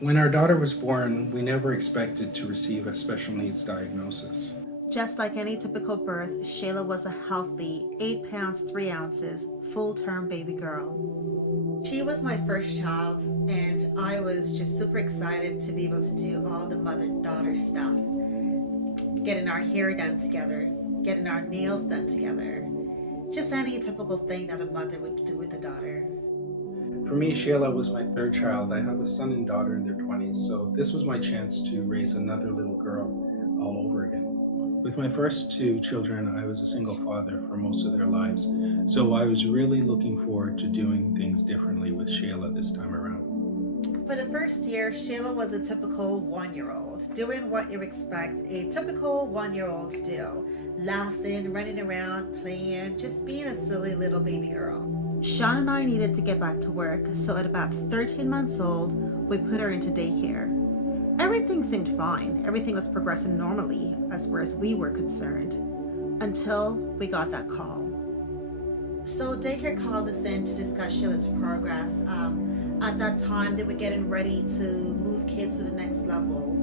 When our daughter was born, we never expected to receive a special needs diagnosis. Just like any typical birth, Shayla was a healthy 8 pounds 3 ounces, full term baby girl. She was my first child, and I was just super excited to be able to do all the mother daughter stuff, getting our hair done together, getting our nails done together. Just any typical thing that a mother would do with a daughter. For me, Shayla was my third child. I have a son and daughter in their 20s, so this was my chance to raise another little girl all over again. With my first two children, I was a single father for most of their lives, so I was really looking forward to doing things differently with Shayla this time around. For the first year, Shayla was a typical 1 year old, doing what you expect a typical 1 year old to do, laughing, running around, playing, just being a silly little baby girl. Sean and I needed to get back to work, so at about 13 months old, we put her into daycare. Everything seemed fine, everything was progressing normally as far as we were concerned, until we got that call. So daycare called us in to discuss Shayla's progress. At that time, they were getting ready to move kids to the next level,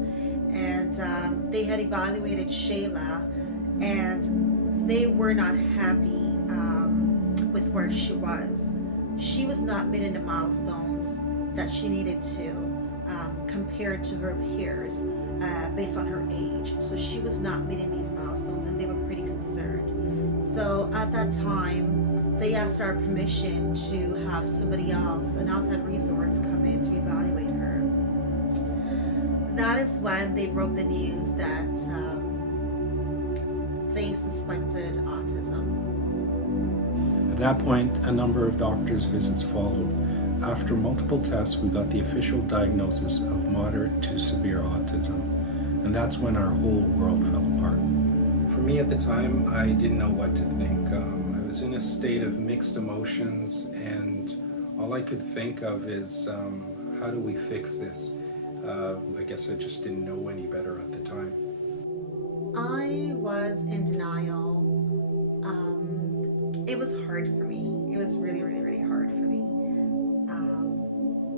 and they had evaluated Shayla, and they were not happy with where she was. She was not meeting the milestones that she needed to compared to her peers based on her age. So she was not meeting these milestones, and they were pretty concerned. So at that time, they asked our permission to have somebody else, an outside resource, come in to evaluate her. That is when they broke the news that they suspected autism. At that point, a number of doctor's visits followed. After multiple tests, we got the official diagnosis of moderate to severe autism, and that's when our whole world fell apart. For me at the time, I didn't know what to think. I was in a state of mixed emotions, and all I could think of is how do we fix this? I guess I just didn't know any better at the time. I was in denial. It was hard for me. It was really, really, really hard for me.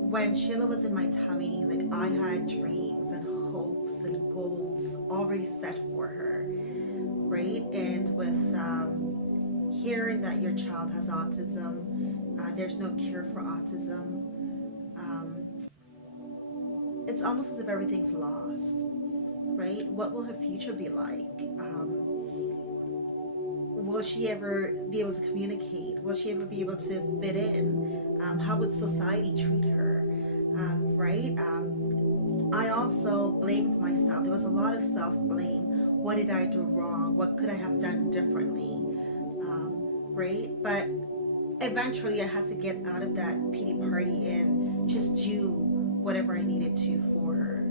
When Shayla was in my tummy, like I had dreams and hopes and goals already set for her, right? And with hearing that your child has autism, there's no cure for autism. Um, it's almost as if everything's lost, right? What will her future be like? Will she ever be able to communicate? Will she ever be able to fit in? How would society treat her? Right? I also blamed myself. There was a lot of self blame. What did I do wrong? What could I have done differently? Right? But eventually I had to get out of that pity party and just do whatever I needed to for her.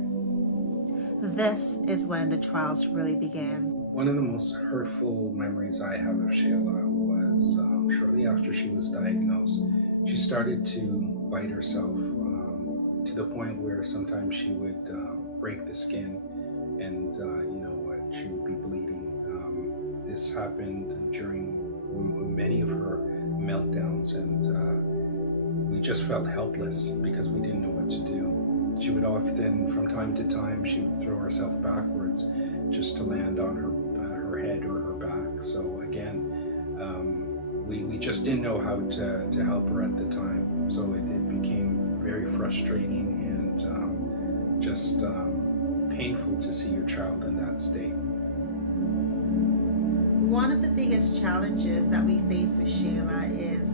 This is when the trials really began. One of the most hurtful memories I have of Shayla was shortly after she was diagnosed, she started to bite herself to the point where sometimes she would break the skin and, she would be bleeding. This happened during many of her meltdowns, and we just felt helpless because we didn't know what to do. She would often, from time to time, she would throw herself backwards just to land on her head or her back. So again, we just didn't know how to help her at the time. So it became very frustrating and just painful to see your child in that state. One of the biggest challenges that we face with Shayla is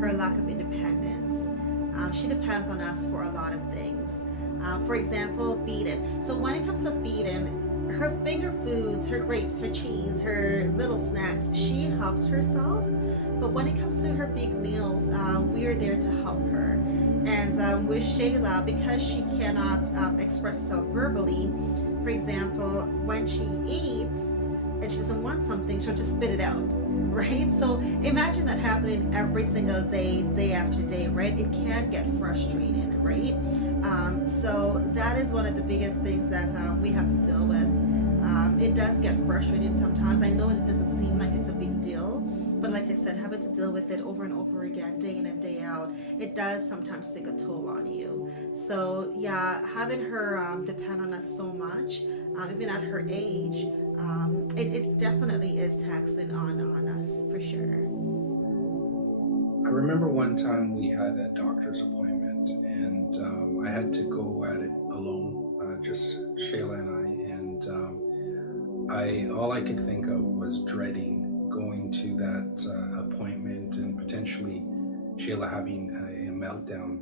her lack of independence. She depends on us for a lot of things. For example, feeding. So when it comes to feeding, her finger foods, her grapes, her cheese, her little snacks, she helps herself. But when it comes to her big meals, we are there to help her. And with Shayla, because she cannot express herself verbally, for example, when she eats and she doesn't want something, she'll just spit it out, right? So imagine that happening every single day, day after day, right? It can get frustrating, right? So that is one of the biggest things that we have to deal with. It does get frustrating sometimes. I know it doesn't seem like it's a big deal, But like I said, having to deal with it over and over again, day in and day out, it does sometimes take a toll on you. So yeah, having her depend on us so much, even at her age, it definitely is taxing on us for sure. I remember one time we had a doctor's appointment, and I had to go at it alone, just Shayla and I. And I all I could think of was dreading going to that appointment and potentially Shayla having a meltdown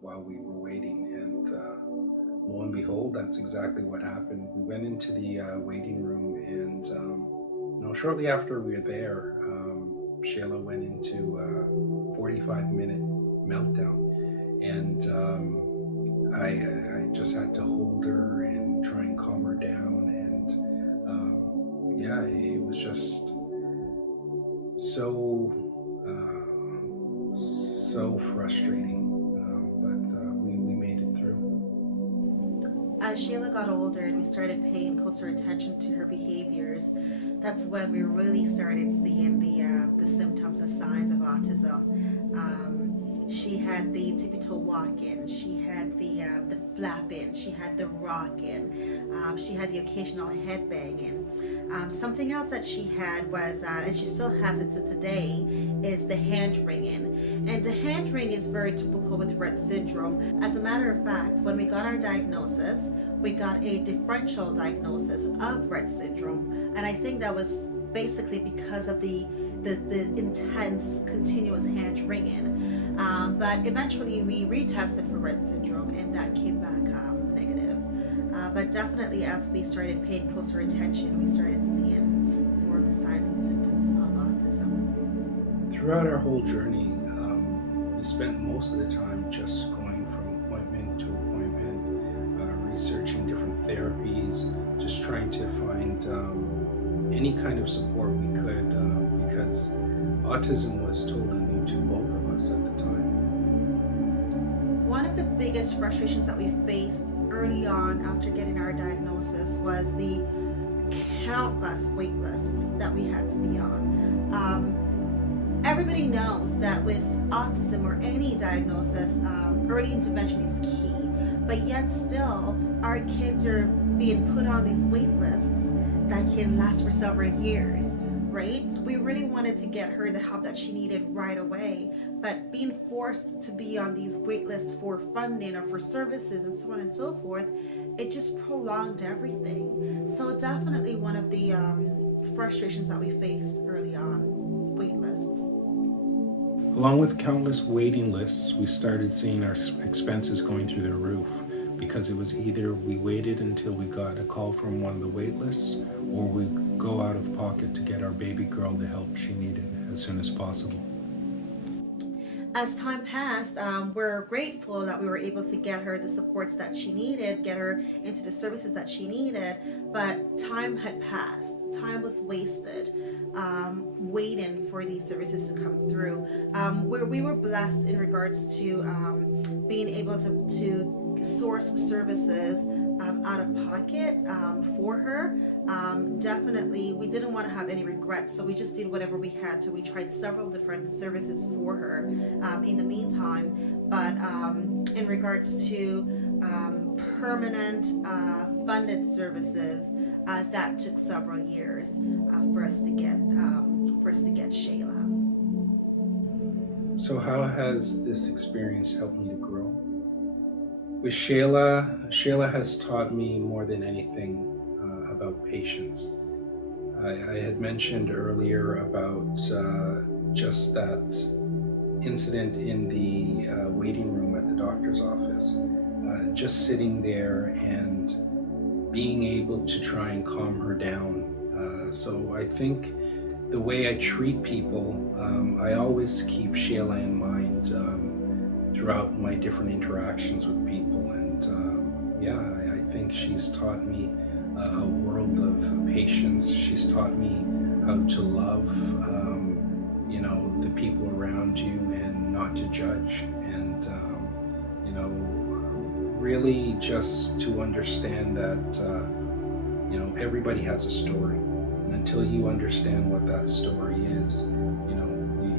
while we were waiting. And lo and behold, that's exactly what happened. We went into the waiting room, and shortly after we were there, Shayla went into a 45-minute meltdown, and I just had to hold her and try and calm her down, and yeah, it was just so so frustrating, but we made it through. As Shayla got older and we started paying closer attention to her behaviors, that's when we really started seeing the symptoms and signs of autism. She had the tippy toe walking, she had the flapping, she had the rocking, she had the occasional head banging. Something else that she had was, and she still has it to today, is the hand wringing. And the hand wring is very typical with Rett syndrome. As a matter of fact, when we got our diagnosis, we got a differential diagnosis of Rett syndrome, and I think that was basically because of the intense, continuous hand wringing. But eventually, we retested for Rett syndrome, and that came back negative. But definitely, as we started paying closer attention, we started seeing more of the signs and symptoms of autism. Throughout our whole journey, we spent most of the time just going from appointment to appointment, researching different therapies, just trying to find any kind of support we could, because autism was totally new to both of us at the time. One of the biggest frustrations that we faced early on after getting our diagnosis was the countless wait lists that we had to be on. Everybody knows that with autism or any diagnosis, early intervention is key, but yet still, our kids are being put on these wait lists that can last for several years, right? We really wanted to get her the help that she needed right away, but being forced to be on these wait lists for funding or for services and so on and so forth, it just prolonged everything. So definitely one of the frustrations that we faced early on, wait lists. Along with countless waiting lists, we started seeing our expenses going through the roof, because it was either we waited until we got a call from one of the wait lists, or we go out of pocket to get our baby girl the help she needed as soon as possible. As time passed, we're grateful that we were able to get her the supports that she needed, get her into the services that she needed, but time had passed. Time was wasted waiting for these services to come through. Where we were blessed in regards to being able to source services out of pocket for her. Definitely, we didn't want to have any regrets, so we just did whatever we had to. We tried several different services for her in the meantime, but in regards to permanent funded services, that took several years for us to get Shayla. So, how has this experience helped me to grow? With Shayla has taught me more than anything about patience. I had mentioned earlier about just that incident in the waiting room at the doctor's office. Just sitting there and being able to try and calm her down. So I think the way I treat people, I always keep Shayla in mind throughout my different interactions with people. And yeah, I think she's taught me a world of patience. She's taught me how to love, the people around you and not to judge. And, really just to understand that, everybody has a story. And until you understand what that story is,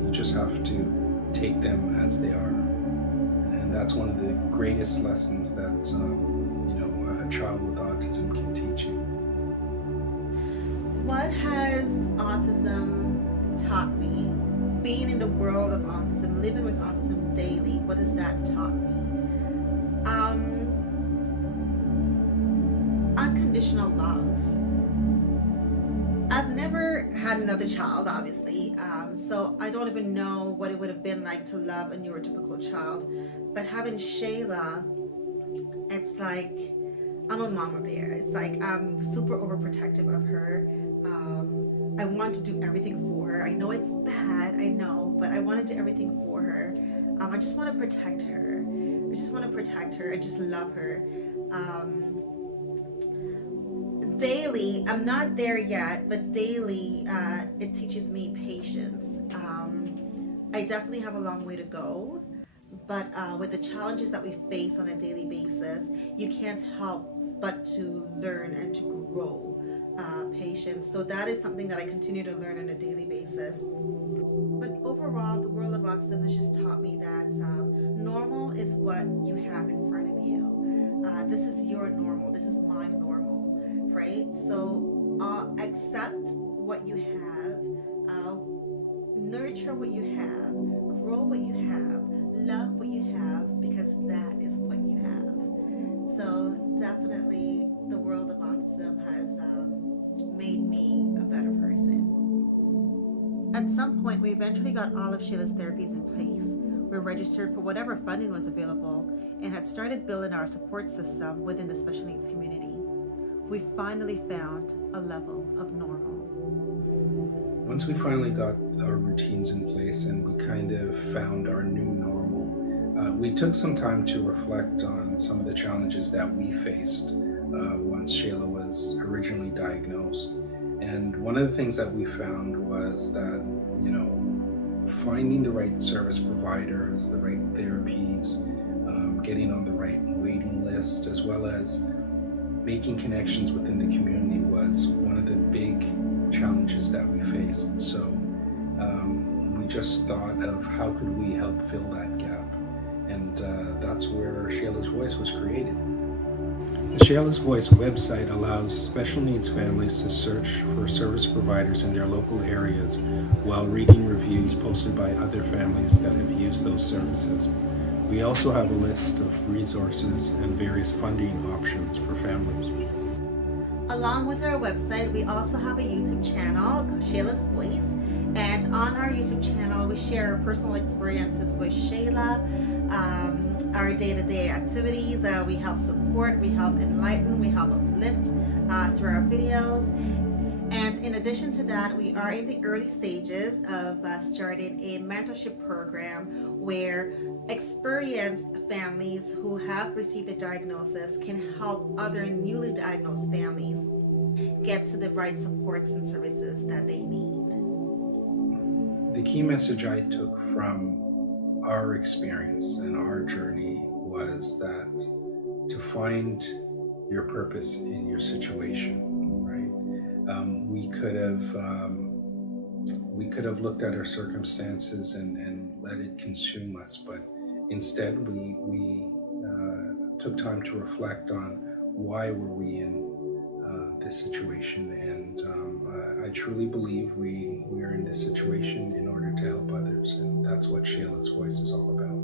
You just have to take them as they are, and that's one of the greatest lessons that a child with autism can teach you. What has autism taught me? Being in the world of autism, living with autism daily, what has that taught me? Unconditional love. I've never had another child, obviously, so I don't even know what it would have been like to love a neurotypical child. But having Shayla, it's like I'm a mama bear. It's like I'm super overprotective of her. I want to do everything for her. I know it's bad, I know, but I want to do everything for her. I just want to protect her. I just want to protect her. I just love her. Um, Daily, I'm not there yet, but daily, it teaches me patience. I definitely have a long way to go, but with the challenges that we face on a daily basis, you can't help but to learn and to grow patience. So that is something that I continue to learn on a daily basis. But overall, the world of autism has just taught me that normal is what you have in front of you. This is your normal. This is my normal, right? So accept what you have, nurture what you have, grow what you have, love what you have, because that is what you have. So definitely, the world of autism has made me a better person. At some point, we eventually got all of Shayla's therapies in place. We registered for whatever funding was available and had started building our support system within the special needs community. We finally found a level of normal. Once we finally got our routines in place and we kind of found our new normal, we took some time to reflect on some of the challenges that we faced once Shayla was originally diagnosed. And one of the things that we found was that, finding the right service providers, the right therapies, getting on the right waiting list, as well as making connections within the community was one of the big challenges that we faced. So we just thought of how could we help fill that gap, and that's where Shayla's Voice was created. The Shayla's Voice website allows special needs families to search for service providers in their local areas while reading reviews posted by other families that have used those services. We also have a list of resources and various funding options for families. Along with our website, we also have a YouTube channel called Shayla's Voice. And on our YouTube channel, we share our personal experiences with Shayla, our day-to-day activities. We help support, we help enlighten, we help uplift through our videos. And in addition to that, we are in the early stages of starting a mentorship program where experienced families who have received a diagnosis can help other newly diagnosed families get to the right supports and services that they need. The key message I took from our experience and our journey was that to find your purpose in your situation, right? We could have looked at our circumstances and let it consume us, but instead we took time to reflect on why were we in this situation, and I truly believe we are in this situation in order to help others, and that's what Shayla's Voice is all about.